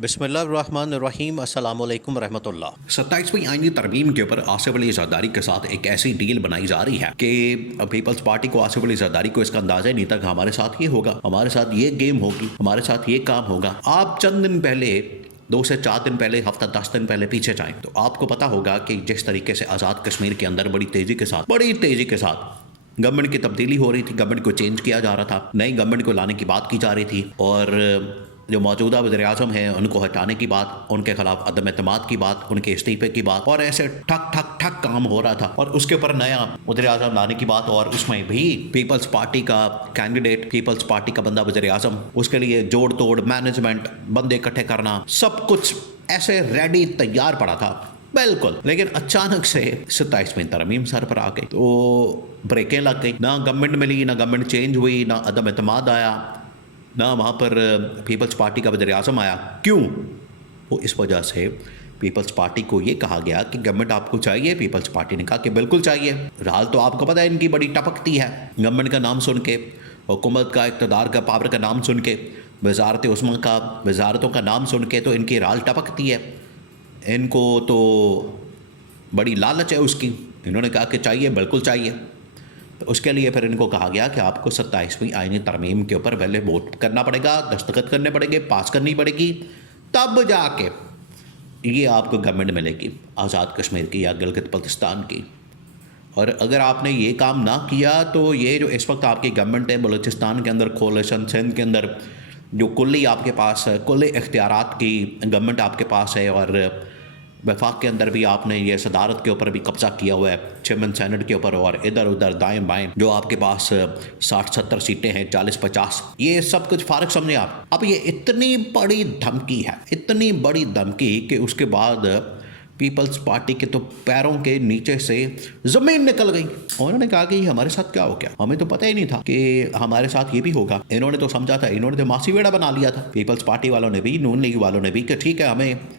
बिस्मिल्लाहिर्रहमानिर्रहीम अस्सलाम वालेकुम रहमतुल्लाह। 27वीं आईनी तरमीम के ऊपर आसिफ अली जरदारी के साथ एक ऐसी डील बनाई जा रही है कि पीपल्स पार्टी को, आसिफ अली जरदारी को इसका अंदाजा ही नहीं था कि हमारे साथ ये होगा, हमारे साथ ये गेम होगी, हमारे साथ ये काम होगा। आप चंद दिन पहले, 2 से 4 दिन पहले, हफ्ता 10 दिन पहले पीछे जाएं तो आपको पता होगा कि जिस तरीके से आज़ाद कश्मीर के अंदर बड़ी तेज़ी के साथ गवर्नमेंट की तब्दीली हो रही थी, गवर्नमेंट को चेंज किया जा रहा था, नई गवर्नमेंट को लाने की बात की जा रही थी और जो मौजूदा वज़ीर-ए-आज़म हैं उनको हटाने की बात, उनके खिलाफ अदम एतमाद की बात, उनके इस्तीफे की बात और ऐसे ठक ठक ठक काम हो रहा था। और उसके ऊपर नया वज़ीर-ए-आज़म लाने की बात और उसमें भी पीपल्स पार्टी का कैंडिडेट, पीपल्स पार्टी का बंदा वज़ीर-ए-आज़म, उसके लिए जोड़ तोड़ मैनेजमेंट, बंदे इकट्ठे करना, सब कुछ ऐसे रेडी तैयार पड़ा था बिल्कुल। लेकिन अचानक से 27वीं तरमीम सर पर आ गई तो ब्रेकें लग गई। ना गवर्नमेंट मिली, ना गवर्नमेंट चेंज हुई, ना अदम एतमाद आया, ना वहाँ पर पीपल्स पार्टी का वज़ीर-ए-आज़म आया। क्यों? वो इस वजह से पीपल्स पार्टी को ये कहा गया कि गवर्नमेंट आपको चाहिए। पीपल्स पार्टी ने कहा कि बिल्कुल चाहिए। राल तो आपको पता है इनकी बड़ी टपकती है, गवर्नमेंट का नाम सुन के, हुकूमत का, इक़्तिदार का, पावर का नाम सुन के, वज़ारत उस्मा का, वज़ारतों का नाम सुन के तो इनकी राल टपकती है। इनको तो बड़ी लालच है उसकी। इन्होंने कहा कि चाहिए, बिल्कुल चाहिए। तो उसके लिए फिर इनको कहा गया कि आपको 27वीं आईनी तरमीम के ऊपर पहले वोट करना पड़ेगा, दस्तखत करने पड़ेंगे, पास करनी पड़ेगी, तब जाके ये आपको गवर्नमेंट मिलेगी आज़ाद कश्मीर की या गिलगित बल्तिस्तान की। और अगर आपने ये काम ना किया तो ये जो इस वक्त आपकी गवर्नमेंट है बलूचिस्तान के अंदर, कोलिशन सिंध के अंदर, जो कुल्ली आपके पास कुल्ली इख्तियारात की गवर्नमेंट आपके पास है और वफाक के अंदर भी आपने ये सदारत के ऊपर भी कब्ज़ा किया हुआ है, चेयरमैन सेनेट के ऊपर, और इधर उधर दाएं बाएं जो आपके पास 60-70 सीटें हैं, 40-50, ये सब कुछ फारग समझे आप। अब ये इतनी बड़ी धमकी है, इतनी बड़ी धमकी कि उसके बाद पीपल्स पार्टी के तो पैरों के नीचे से ज़मीन निकल गई। उन्होंने कहा कि हमारे साथ क्या हो गया, हमें तो पता ही नहीं था कि हमारे साथ ये भी होगा। इन्होंने तो समझा था, इन्होंने तो मासी वेड़ा बना लिया था, पीपल्स पार्टी वालों ने भी, नून लीग वालों ने भी, कि ठीक है हमें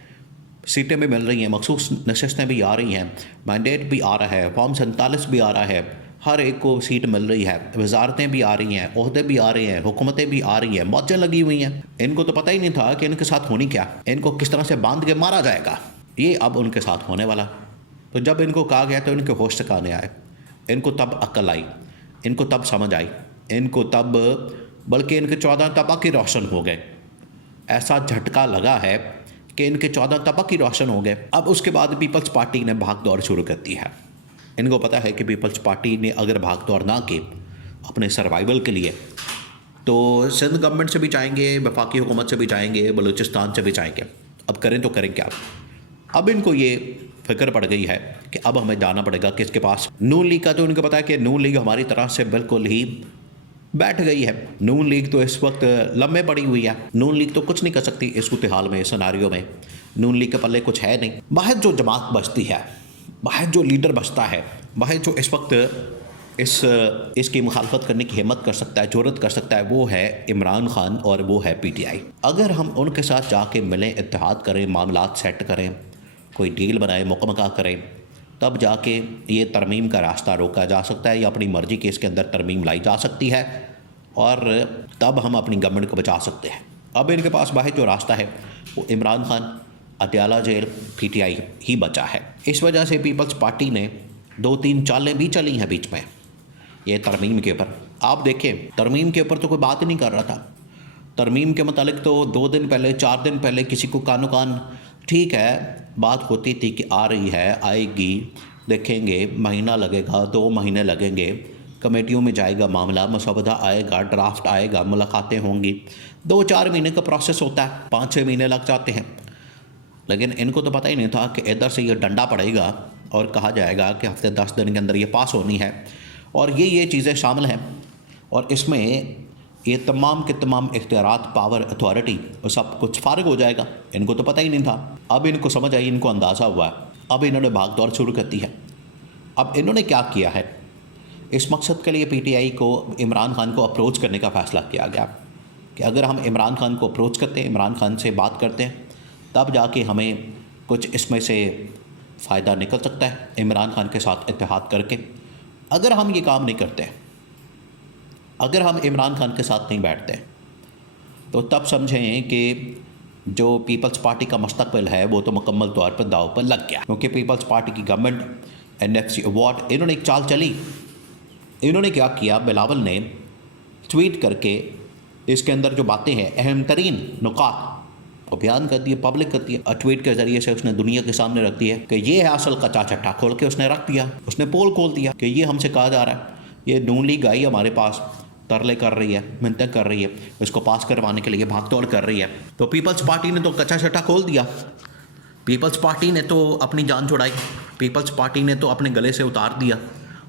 सीटें भी मिल रही हैं, मखसूस नशस्तें भी आ रही हैं, मैंडेट भी आ रहा है, फॉर्म 47 भी आ रहा है, हर एक को सीट मिल रही है, वजारतें भी आ रही हैं, ओहदे भी आ रहे हैं, हुकूमतें भी आ रही हैं, मौजें लगी हुई हैं। इनको तो पता ही नहीं था कि इनके साथ होनी क्या, इनको किस तरह से बांध के मारा जाएगा। ये अब उनके साथ होने वाला। तो जब इनको कहा गया तो इनके होश ठिकाने आए, इनको तब अक्ल आई, इनको तब समझ आई, इनको तब, बल्कि इनके 14 तबक ही रोशन हो गए। ऐसा झटका लगा है कि इनके 14 तबक ही रोशन हो गए। अब उसके बाद पीपल्स पार्टी ने भाग दौड़ शुरू कर दी है। इनको पता है कि पीपल्स पार्टी ने अगर भाग दौड़ ना की अपने सर्वाइवल के लिए तो सिंध गवर्नमेंट से भी चाहेंगे, वफाकी हुकूमत से भी चाहेंगे, बलूचिस्तान से भी चाहेंगे। अब करें तो करें क्या? अब इनको ये फिक्र पड़ गई है कि अब हमें जाना पड़ेगा किसके पास। नून लीग का तो उनको पता है कि नून लीग हमारी तरह से बिल्कुल ही बैठ गई है। नून लीग तो इस वक्त लम्बे पड़ी हुई है। नून लीग तो कुछ नहीं कर सकती इस सूरत हाल में, इस सिनारियो में। नून लीग के पल्ले कुछ है नहीं। बाहर जो जमात बचती है, बाहर जो लीडर बचता है, बाहर जो इस वक्त इसकी मुखालफत करने की हिम्मत कर सकता है, जुर्रत कर सकता है, वो है इमरान खान और वो है PTI। अगर हम उनके साथ जाके मिलें, इत्तेहाद करें, मामलात सेट करें, कोई डील बनाए, मुकम्मल करें, तब जाके ये तरमीम का रास्ता रोका जा सकता है या अपनी मर्ज़ी के इसके अंदर तरमीम लाई जा सकती है और तब हम अपनी गवर्नमेंट को बचा सकते हैं। अब इनके पास बाहर जो रास्ता है वो इमरान खान, अटियाला जेल, PTI ही बचा है। इस वजह से पीपल्स पार्टी ने 2-3 चालें भी चली हैं बीच में ये तरमीम के ऊपर। आप देखें, तरमीम के ऊपर तो कोई बात ही नहीं कर रहा था। तरमीम के मतलब तो 2 दिन पहले, 4 दिन पहले किसी को कानो कान ठीक है बात होती थी कि आ रही है, आएगी, देखेंगे, महीना लगेगा, 2 महीने लगेंगे, कमेटियों में जाएगा मामला, मसवदा आएगा, ड्राफ्ट आएगा, मुलाकातें होंगी। 2-4 महीने का प्रोसेस होता है, 5-6 महीने लग जाते हैं। लेकिन इनको तो पता ही नहीं था कि इधर से ये डंडा पड़ेगा और कहा जाएगा कि हफ्ते 10 दिन के अंदर ये पास होनी है और ये चीज़ें शामिल हैं और इसमें ये तमाम के तमाम इख्तियारात, पावर, अथॉरिटी और सब कुछ फारिग हो जाएगा। इनको तो पता ही नहीं था। अब इनको समझ आई, इनको अंदाज़ा हुआ है। अब इन्होंने भाग दौड़ शुरू कर दी है। अब इन्होंने क्या किया है, इस मकसद के लिए PTI को इमरान खान को अप्रोच करने का फ़ैसला किया गया कि अगर हम इमरान खान को अप्रोच करते हैं, इमरान खान से बात करते हैं, तब जाके हमें कुछ इसमें से फ़ायदा निकल सकता है इमरान खान के साथ इत्तेहाद करके। अगर हम ये काम नहीं करते, अगर हम इमरान खान के साथ नहीं बैठते, तो तब समझें कि जो पीपल्स पार्टी का मुस्तकबिल है वो तो मुकम्मल तौर पर दाव पर लग गया, क्योंकि पीपल्स पार्टी की गवर्नमेंट NFC अवार्ड, इन्होंने एक चाल चली। इन्होंने क्या किया, बिलावल ने ट्वीट करके इसके अंदर जो बातें हैं, अहम तरीन नुकात वो बयान कर दिए, पब्लिक कर दिया। ट्वीट के ज़रिए से उसने दुनिया के सामने रख दिया कि ये है असल कच्चा चट्टा, खोल के उसने रख दिया। उसने पोल खोल दिया कि ये हमसे कहा जा रहा है, ये नून लीग आई हमारे पास, तरले कर रही है, मिन्नतें कर रही है, इसको पास करवाने के लिए भाग दौड़ कर रही है। तो पीपल्स पार्टी ने तो कच्चा चट्टा खोल दिया, पीपल्स पार्टी ने तो अपनी जान छुड़ाई, पीपल्स पार्टी ने तो अपने गले से उतार दिया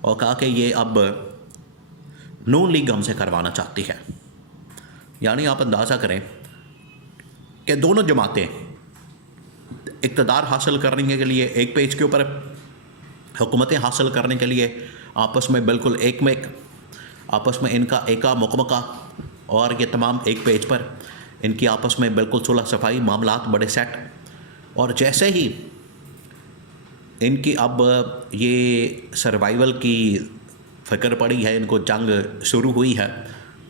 और कहा कि ये अब नून लीग हमसे करवाना चाहती है। यानी आप अंदाज़ा करें कि दोनों जमातें इक़्तिदार हासिल करने के लिए, एक पेज के ऊपर हुकूमतें हासिल करने के लिए आपस में बिल्कुल एक में एक, आपस में इनका एका मुकमका, और ये तमाम एक पेज पर इनकी आपस में बिल्कुल सुलह सफाई, मामलात बड़े सेट। और जैसे ही इनकी अब ये सर्वाइवल की फ़िक्र पड़ी है, इनको जंग शुरू हुई है,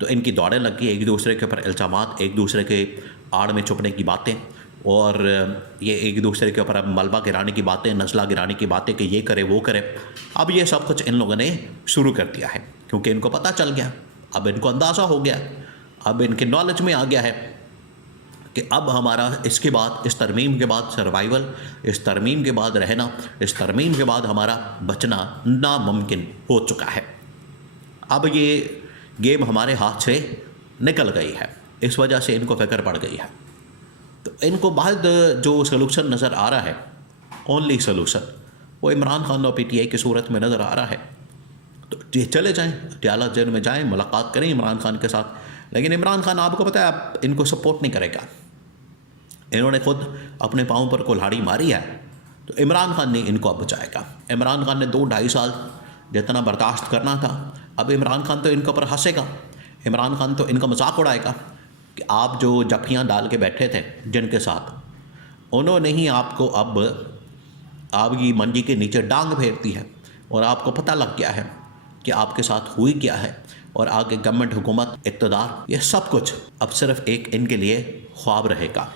तो इनकी दौड़ें लग गई एक दूसरे के ऊपर इल्ज़ामात, एक दूसरे के आड़ में छुपने की बातें, और ये एक दूसरे के ऊपर अब मलबा गिराने की बातें, नस्ला गिराने की बातें कि ये करे वो करे। अब ये सब कुछ इन लोगों ने शुरू कर दिया है, क्योंकि इनको पता चल गया, अब इनको अंदाज़ा हो गया, अब इनके नॉलेज में आ गया है कि अब हमारा इसके बाद, इस तरमीम के बाद सर्वाइवल, इस तरमीम के बाद रहना, इस तरमीम के बाद हमारा बचना नामुमकिन हो चुका है। अब ये गेम हमारे हाथ से निकल गई है, इस वजह से इनको फिक्र पड़ गई है। तो इनको बाद जो सलूशन नज़र आ रहा है, ओनली सलूशन, वो इमरान खान और PTI की सूरत में नज़र आ रहा है। तो ये चले जाएँ, डाला जेल में जाएँ, मुलाकात करें इमरान खान के साथ, लेकिन इमरान खान आपको पता है आप इनको सपोर्ट नहीं करेगा। इन्होंने खुद अपने पाँव पर कुल्हाड़ी मारी है, तो इमरान खान ने इनको अब बचाएगा। इमरान खान ने 2-2.5 साल जितना बर्दाश्त करना था, अब इमरान खान तो इनके ऊपर हंसेगा, इमरान खान तो इनका मजाक उड़ाएगा कि आप जो जफियाँ डाल के बैठे थे जिनके साथ, उन्होंने ही आपको अब आपकी मंजी के नीचे डांग फेर दी है, और आपको पता लग गया है कि आपके साथ हुई क्या है, और आगे गवर्नमेंट, हुकूमत, इक़्तिदार, ये सब कुछ अब सिर्फ एक इनके लिए ख्वाब रहेगा।